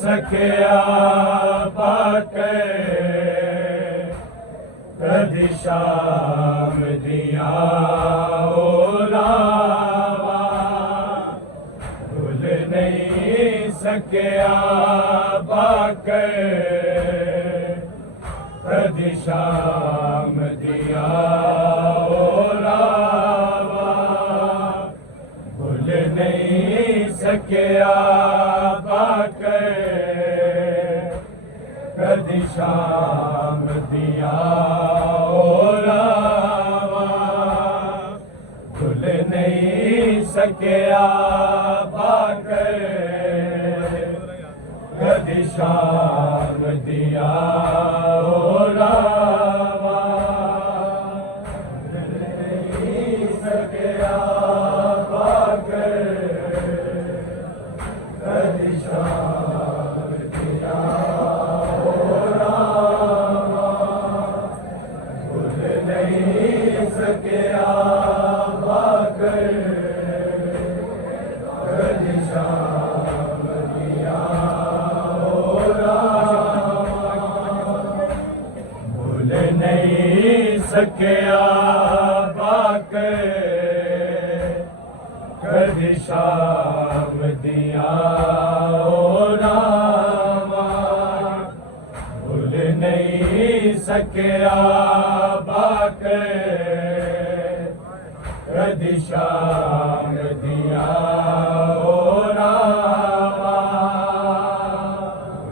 सखिया पाके कदी शाम दिया ओलावा भूल नहीं सकिया पाके कदी शाम दिया ओलावा भूल नहीं सकिया पाके कदी शाम दिया ओलावा भूल नहीं सकिया पाके कदी शाम दिया ओलावा भूल नहीं सकिया पाके कदी शाम दिया सकिया पाके कदी शाम दिया भूल नहीं सकिया पाके कदी शाम दिया भूल नहीं सकिया पाके कदी शाम दिया ओलावा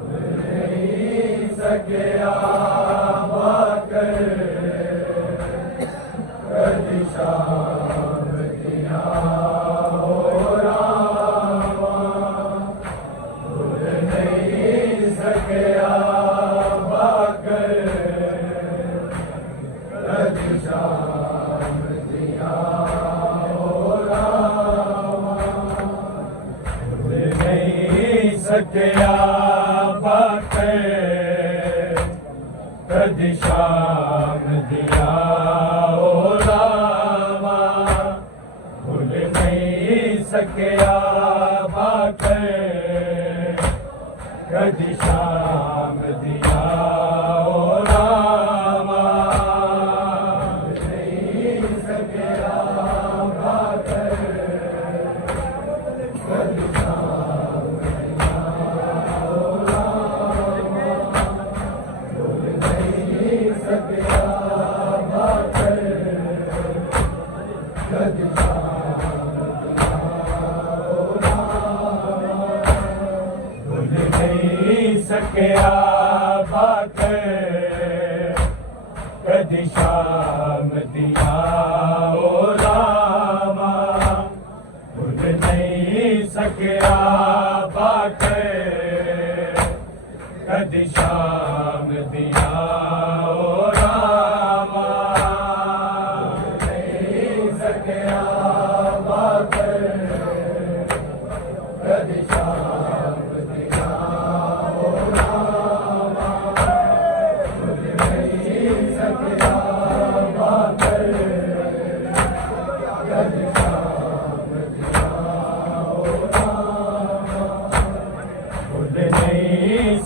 भूल नहीं सकिया पाके कदी शाम दिया सकिया बाके कदी शाम दिया ओ रामा भूल नहीं सकिया बाके कदी शाम दिया ओ रामा भूल नहीं सकिया बाके कदी शाम दिया ओ रामा भूल नहीं सकिया बाके कदी सकिया बाके कदी शाम दिया ओ रामा भूल नहीं सकिया बाके कदी शाम दिया ओ रामा भूल नहीं सकिया बाके कदी शाम दिया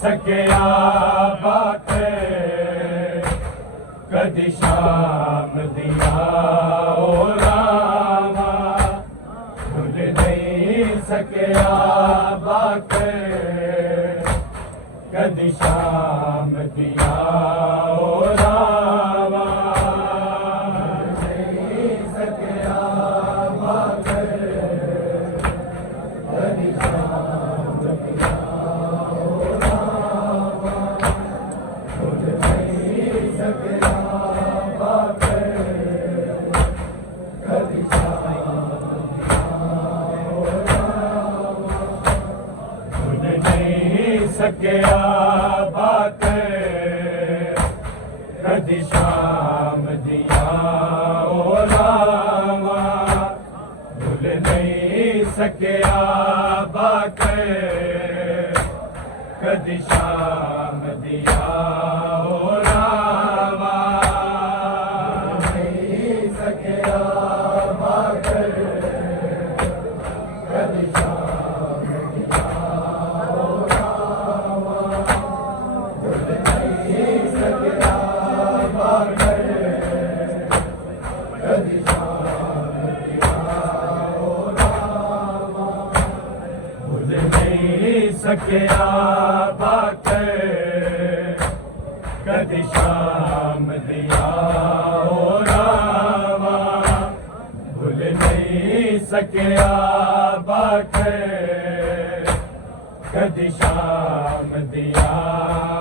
सकिया बाके कदी शाम दिया ओ रामा भूल नहीं सकिया बाके कदी शाम दिया ओ रामा भूल नहीं सकिया बाके कदी शाम दिया सकिया बाके कदी शाम दिया ओ रामा भूल नहीं सकिया बाके कदी शाम दिया ओ रामा भूल नहीं सकिया बाके कदी शाम दिया सकिया बाके कदी शाम दिया ओ रामा भूल नहीं सकिया बाके कदी शाम दिया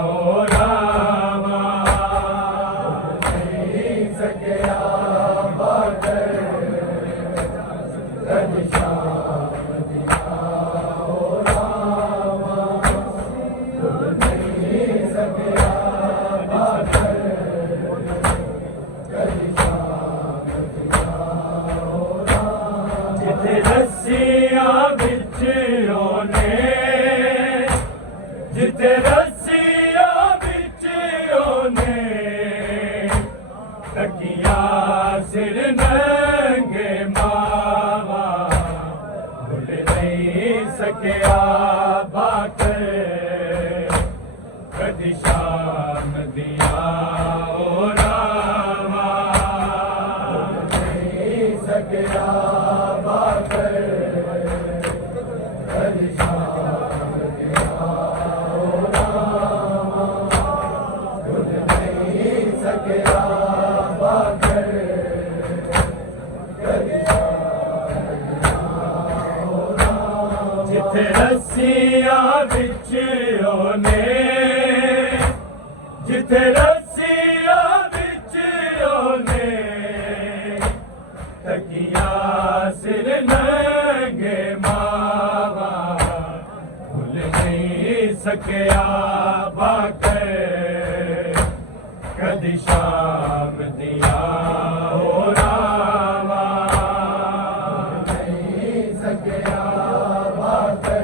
ओ रामा भूल नहीं सकिया बाके कदी शाम दिया रस्सियां बिछियों ने जिते रस्सियां बिछियों ने तकिया सिर नंगे मावा भूल नहीं सकिया बाके कदी शाम दिया ओ रामा भूल नहीं सकिया बाके कदी शाम दिया ओ रामा भूल नहीं सकिया बाके कदी शाम दिया ओ रामा जिथे रस्सियां बिछियों ने जिथे रस्सियां बिछियों ने तकिया सिर नंगे मावा भूल नहीं सकिया बाके कदी शाम दिया ओ रामा भूल नहीं सकिया बाके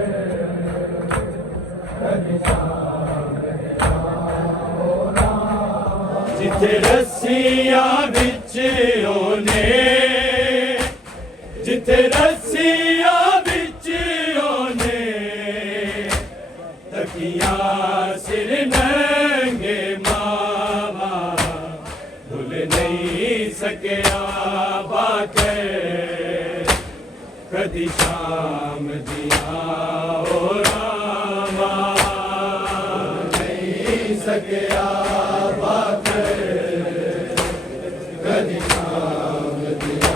रस्सियां बिच ओने तकिया सिर नंगे मावा भूल नहीं सकिया बाके कदी शाम दिया ओ रामा नहीं सकिया बाके कदी शाम दिया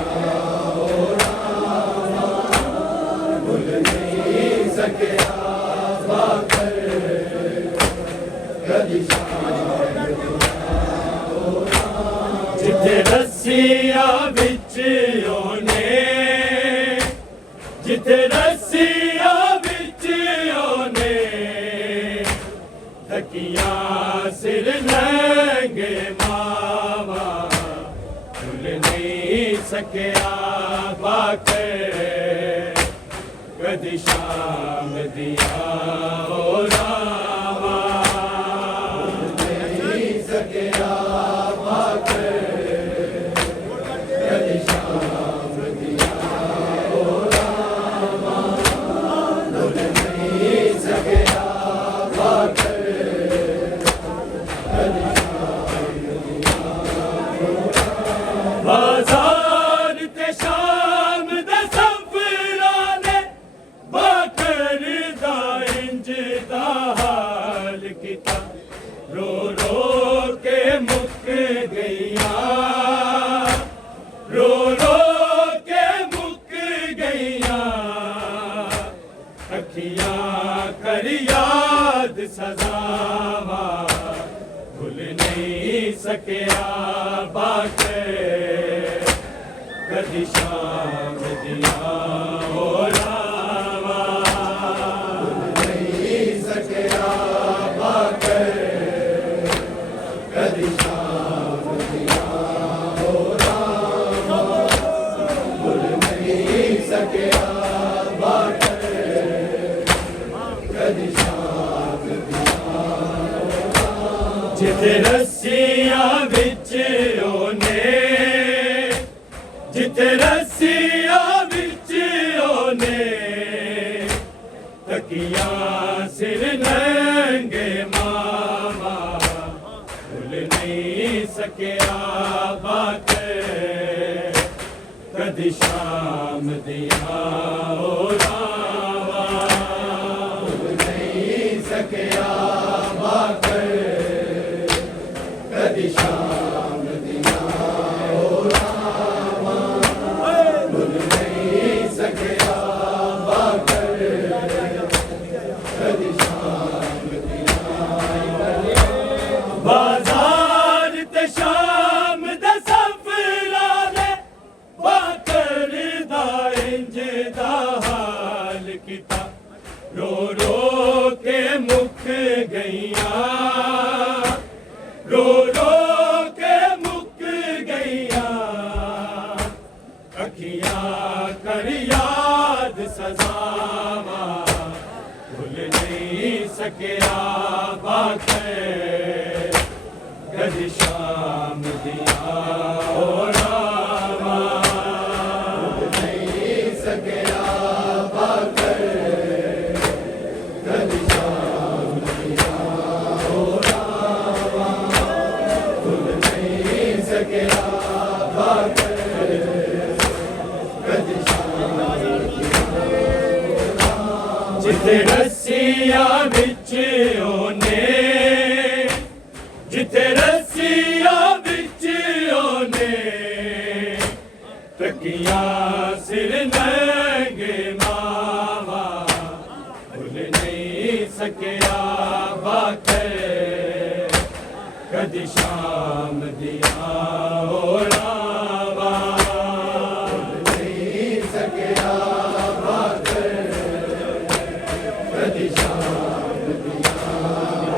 ओ रामा भूल नहीं सकिया बाके कदी जिथे रस्सियां बिच ओने जिथे रस्सियां बिच ओने तकिया सिर नंगे मावा भूल नहीं सकिया बाके कदी शाम दिया ओ रामा भूल नहीं सकिया बाजार ते शाम दे सफराने बाकर दा इंज दा हाल किता रो रो के मुक गईया रो रो के मुक गईया अखियां कर याद सजावा भूल नहीं सकिया बाके कदी शाम दिया ओ रामा भूल नहीं सकिया बाके कदी शाम दिया ओ रामा भूल नहीं सकिया बाके कदी शाम दिया जिथे रस्सियां बिच ओने जिथे रस्सियां बिच ओने तकिया सिर नंगे मावा भूल नहीं सकिया बाके कदी शाम दिया ओ रामा भूल नहीं सकिया बाके कदी शाम दिया ओ रामा भूल नहीं सकिया बाके कदी शाम दिया बाजार ते शाम दे सफराने बाकर दा इंज दा हाल किता रो रो के मुक गईया रो रो के मुक गईया अखियां कर याद सजावा भूल नहीं सकिया बाके कदी शाम दिया ओ रामा भूल नहीं सकिया बाके कदी शाम दिया ओ रामा भूल नहीं सकिया बाके कदी शाम जिथे रस्सियां बिच ओने जिथे रस्सियां बिच ओने तकिया सिर नंगे मावा भूल नहीं सकिया बाके कदी शाम दिया ओ रामा भूल नहीं सकिया बाके कदी शाम दिया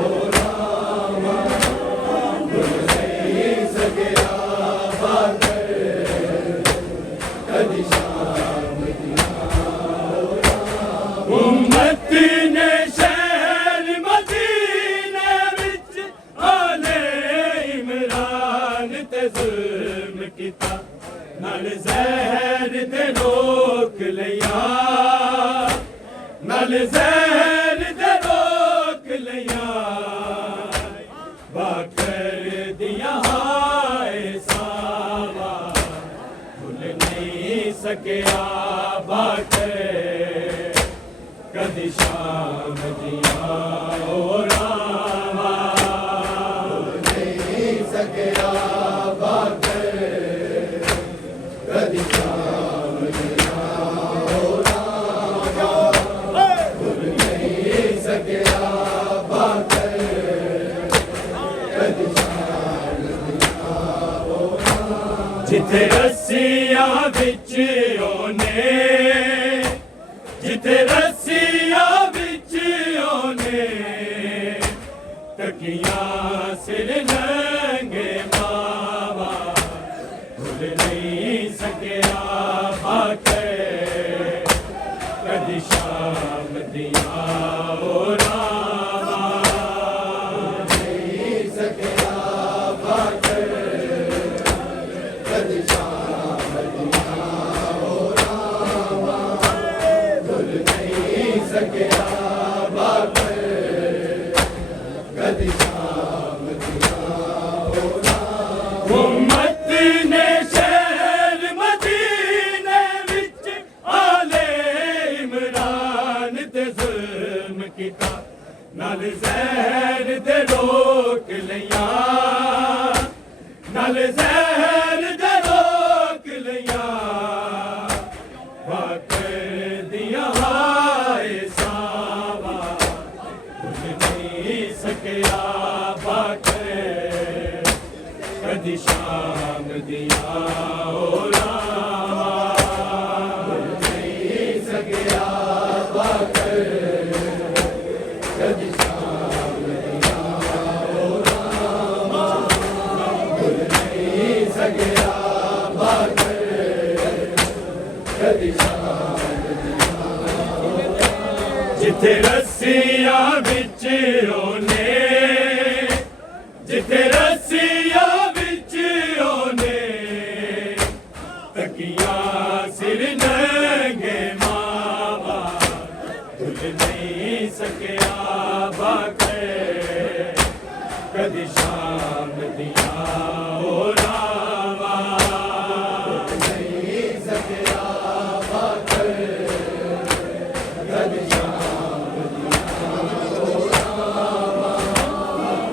ओ रामा भूल नहीं सकिया बाके कदी शाम दिया लिया नल जहर दे रोक लिया बाकर दिया हाय सावा भूल नहीं सकिया बाकर कदी शाम दिया ओ रामा भूल नहीं सकिया बाकर कदी शाम दिया ओ रामा भूल नहीं सकिया बाकर कदी शाम दिया ओ रामा जिथे रस्सियां विच ओने जिथे रस्सियां विच ओने तकियां सिर नंगे मावा भूल नहीं सकिया बाकर कदी शाम दिया ओ रामा भूल नहीं सकिया बाकर कदी शाम दिया ओ रामा भूल नहीं सकिया बाकर कदी शाम दिया ओ रामा उम्मत ने शहर मदीने विच आले इमरान ते जुल्म कीता नल जहर दे रोक लिया नल जहर दे रोक लिया बाकर दिया हाय सावा भूल नहीं सकिया बाकर कदी शाम दिया ओ रामा भूल नहीं सकिया बाकर कदी शाम दिया ओ रामा भूल नहीं सकिया बाकर कदी शाम दिया जिथे रस्सियां विच ओने जिथे रस्सियां विच ओने तकियां सिर नंगे मावा भूल नहीं सकिया बाकर कदी शाम दिया ओ रामा भूल नहीं सकिया बाकर कदी शाम दिया ओ रामा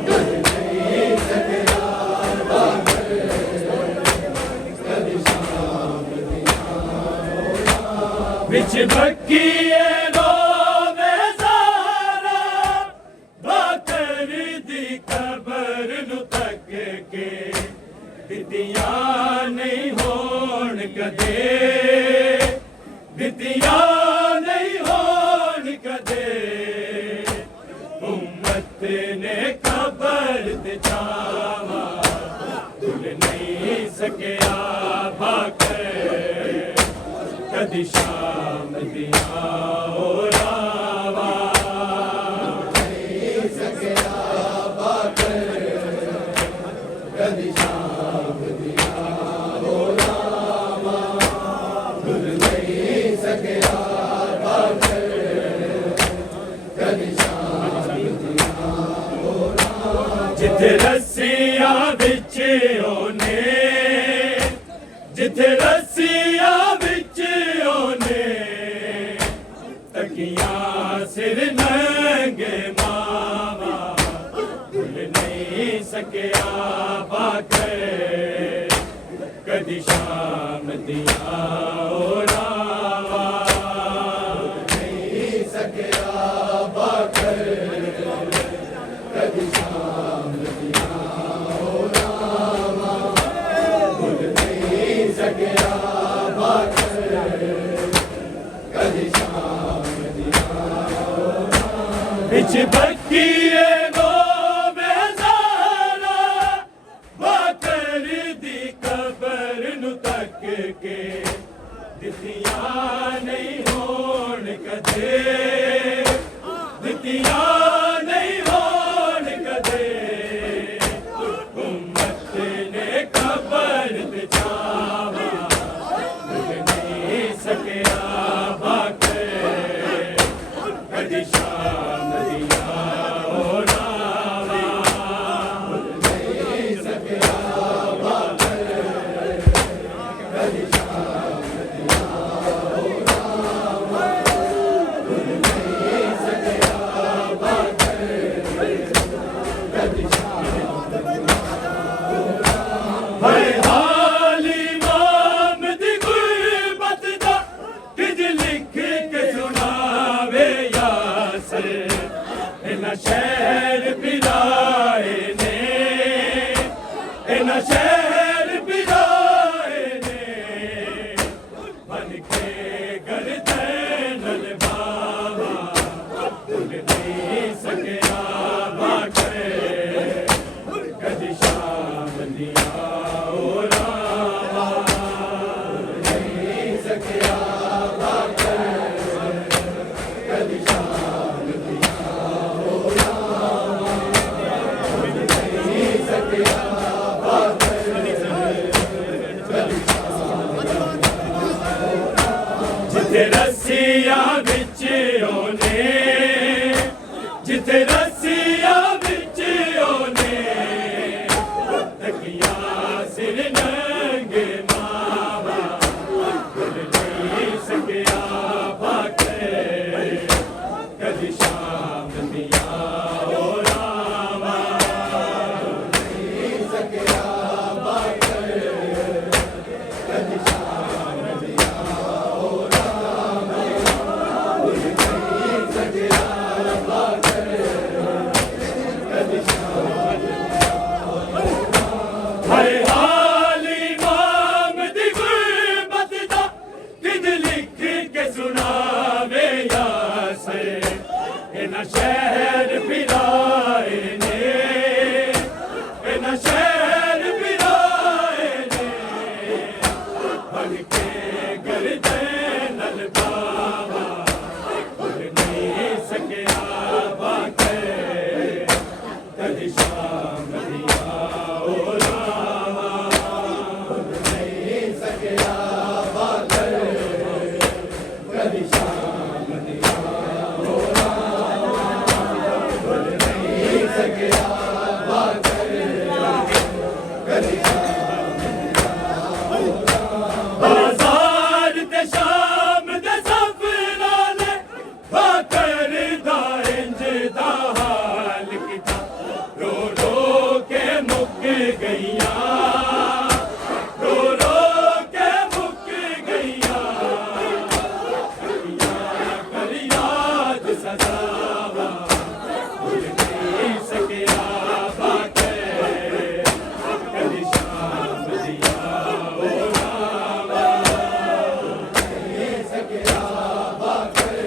भूल नहीं सकिया बाकर कदी शाम दिया ओ रामा विच बक्कीए रोवे ज़ारा बाकर दी कबर नु तक के दितियां नहीं होण कदे दितियां नहीं होण कदे उम्मत ने कबर ते छावा भूल नहीं सकिया बाकर कदी शाम दिया ओ रामा भूल नहीं सकिया बाकर कदी शाम दिया ओ रामा भूल नहीं सकिया बाकर कदी शाम दिया ओ रामा जिथे रस्सियां विच ओने जिथे रस्सियां विच ओने तकियां सिर नंगे मावा भूल नहीं सकिया बाकर कदी शाम दिया ओ रामा भूल नहीं सकिया बाकर कदी शाम दिया ओ रामा भूल नहीं सकिया बाकर कदी शाम दिया ओ रामा बिच बक्कीए रोवे ज़ारा बाकर दी कबर नु तक के दितियां नहीं होण कदे दितियां नहीं होण कदे उम्मत ने कबर ते छावा भूल नहीं सकिया इन शहर बिराए ने इन शहर बिराए ने बन के गर्दन बाबा भूल नहीं सकिया बाकर कदी शाम दिया ओ रामा नहीं सकिया बाकर कदी शाम दिया ओ रामा नहीं सकिया जिथे रस्सिया बिच ओने जिथे रस्सिया बिच ओने तकिया सिर नंगे मावा भूल नहीं सकिया बाकर कदी शाम दिया ओ रामा नहीं सकिया बाकर कदी शाम दिया ओ रामा भूल नहीं सकिया बाकर कदी शाम हरे हाल इमाम दी गुरबत दा किद लिख के सुनावे यासर इना शहर बिराए ने इना शहर बिराए ने बन के गर्दन बाबा भूल नहीं सकिया बाकर कदी शाम दिया ओ रामा नहीं सकिया बाकर कदी शाम दिया ओ रामा नहीं सकिया बाकर कदी बाजार ते शाम दे सफरा ने बाकर दा इंज दा हाल किता रो रो के मुक गईया रो रो के मुक गईया कर याद सजावा भूल नहीं सकिया बाकर कदी शाम दिया ओ रामा नहीं सकिया बाकर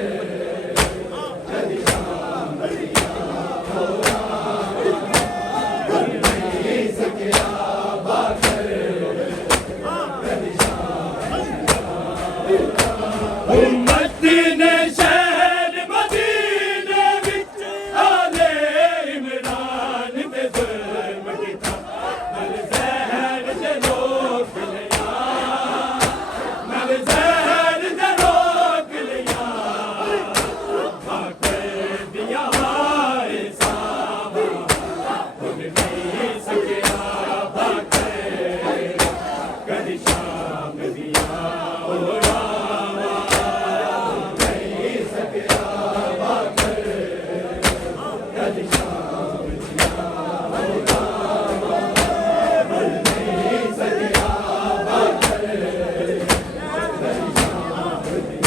कदी शाम दिया ओ रामा नहीं सकिया बाकर कदी शाम उम्मत ने शहर मदीने विच आले इमरान दे जुल्म किता नल जहर दे रोक लिया नल जहर दे रोक लिया बाकर दिया हाय सावा भूल नहीं सकिया बाकर कदी शाम दिया ओ रामा नहीं सकिया बाकर कदी शाम दिया ओ रामा नहीं सकिया बाकर कदी शाम दिया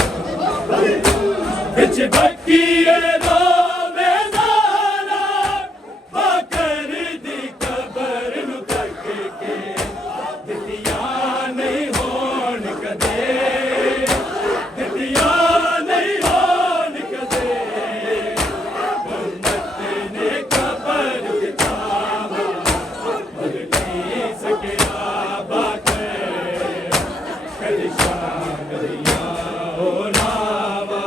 बिच बकिए रोवे ज़ारा बाकर दी कबर नु तक के दितिया नहीं होण कदे दितिया नहीं होण कदे उम्मत ने कबर बिछावा भूल नहीं सकिया बाकर कदी शाम दिया ओ रामा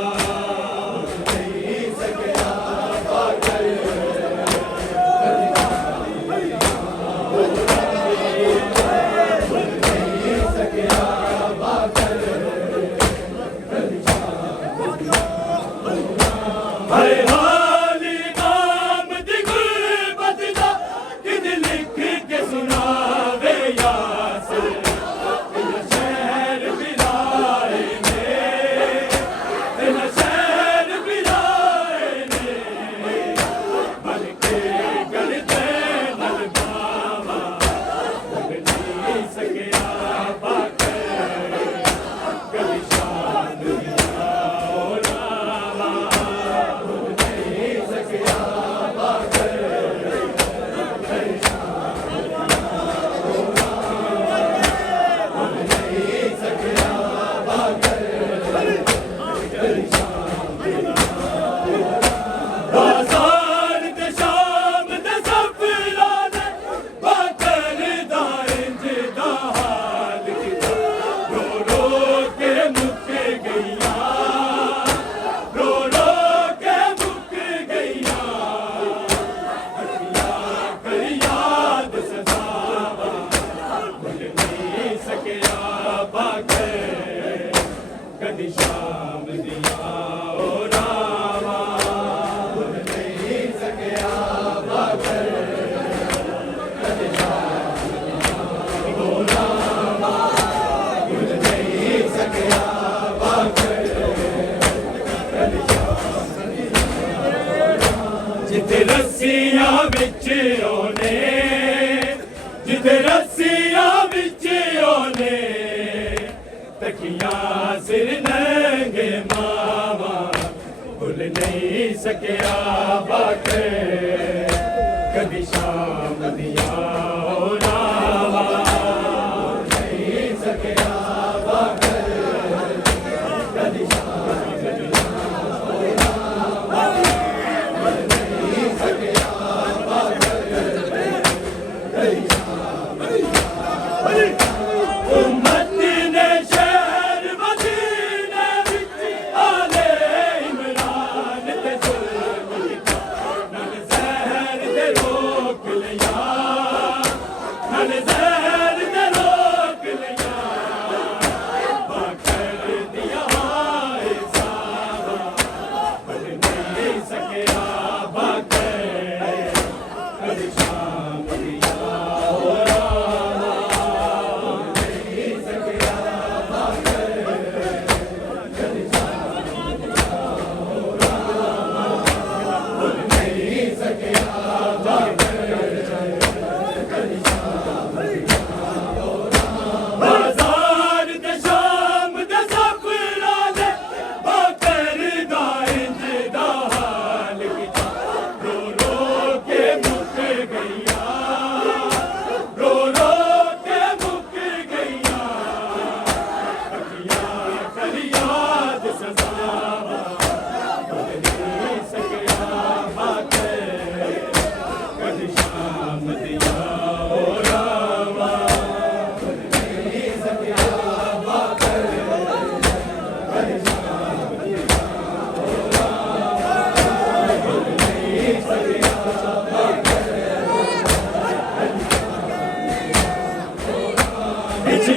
नहीं सकिया बाकर कदी शाम दिया ओ रामा नहीं सकिया बाकर कदी शाम हरे हाल इमाम दी गुरबत दा किद लिख के सुनावे यासर इन शहर बिराए ने इन शहर बिराए ने बन के गर्दन बाबा भूल नहीं सकिया बाकर कदी शाम दिया ओ रामा रस्सियां विच ओने जिथे रस्सियां विच ओने तकियां सिर नंगे मावा भुल नहीं सकिया बाके कदी शाम दिया रावा नहीं सकिया बाके कदी शाम दिया नहीं सकिया बाके कदी शाम उम्मत ने शहर मदीने विच आले इमरान ते जुल्म नल जहर दे रोक लिया नल जहर दे रोक लिया बाकर दिया हिसाबा बन नहीं सकिया बाकर कदी शाम दिया नहीं सकिया बाकर कदी शाम नहीं सकिया बाजार दे शाम दे सफरा दे बाकर दा इंज दा हाल कीता रो रो के मुक गईया रो रो के मुक गईया अखियां फरियाद सजावा बन नहीं सकिया बाकर कदी शाम दिया रावा बन नहीं सकिया बाकर कदी शाम दिया बन नहीं सकिया बाकर बिच